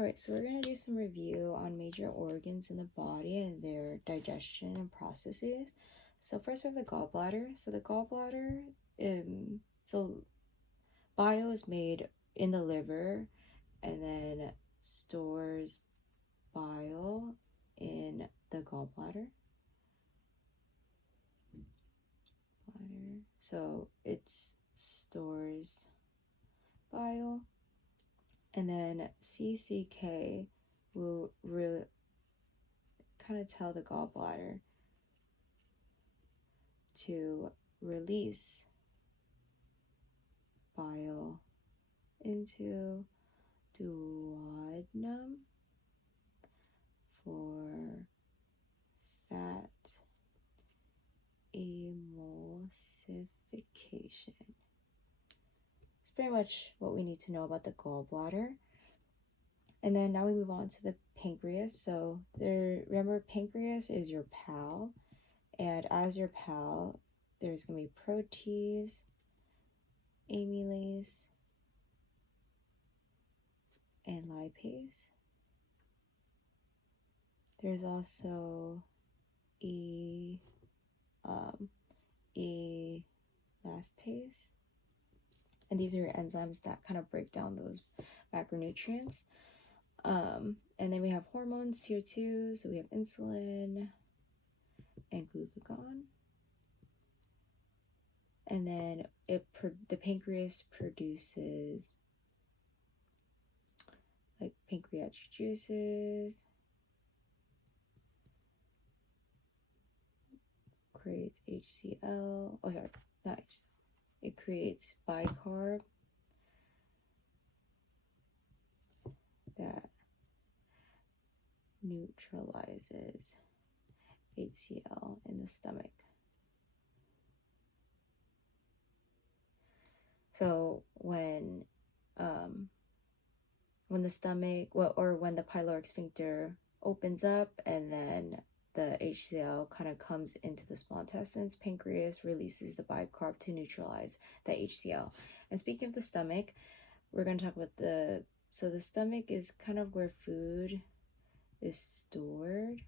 Alright, so we're going to do some review on major organs in the body and their digestion and processes. So first we have the gallbladder. So the gallbladder, so bile is made in the liver and then stores bile in the gallbladder. So it stores bile. And then CCK will really kind of tell the gallbladder to release bile into duodenum for fat emulsification. It's pretty much what we need to know about the gallbladder. And then now we move on to the pancreas. So remember, pancreas is your pal, and as your pal, there's going to be protease, amylase, and lipase. There's also elastase, and these are enzymes that kind of break down those macronutrients. And then we have hormones here too. So we have insulin and glucagon. And then the pancreas produces like pancreatic juices, creates HCl. Oh, sorry, not HCl. It creates bicarb that neutralizes HCl in the stomach. So when the stomach, or when the pyloric sphincter opens up and then the HCl kind of comes into the small intestines, pancreas releases the bicarb to neutralize the HCl. And speaking of the stomach, we're going to talk about the stomach is kind of where food is stored.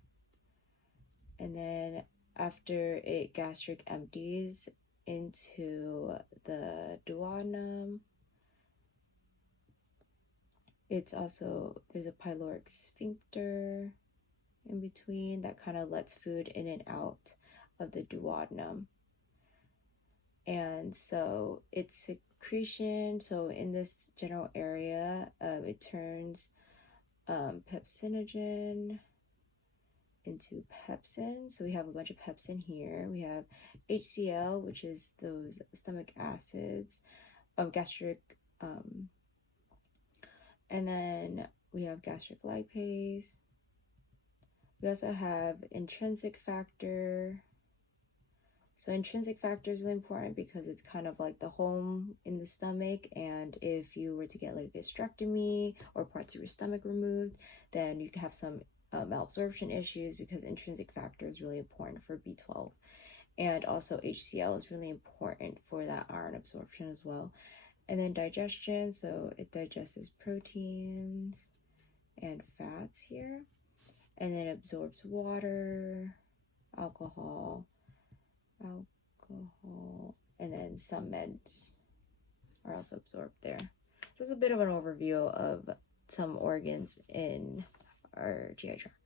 And then after it gastric empties into the duodenum, there's a pyloric sphincter in between that kind of lets food in and out of the duodenum. And so it's secretion. So in this general area, it turns pepsinogen into pepsin. So we have a bunch of pepsin here. We have HCl, which is those stomach acids, gastric, and then we have gastric lipase. We also have intrinsic factor. So intrinsic factor is really important because it's kind of like the home in the stomach, and if you were to get like a gastrectomy or parts of your stomach removed, then you can have some malabsorption issues because intrinsic factor is really important for B12. And also HCl is really important for that iron absorption as well. And then digestion, so it digests proteins and fats here. And then absorbs water, alcohol, and then some meds are also absorbed there. So it's a bit of an overview of some organs in our GI tract.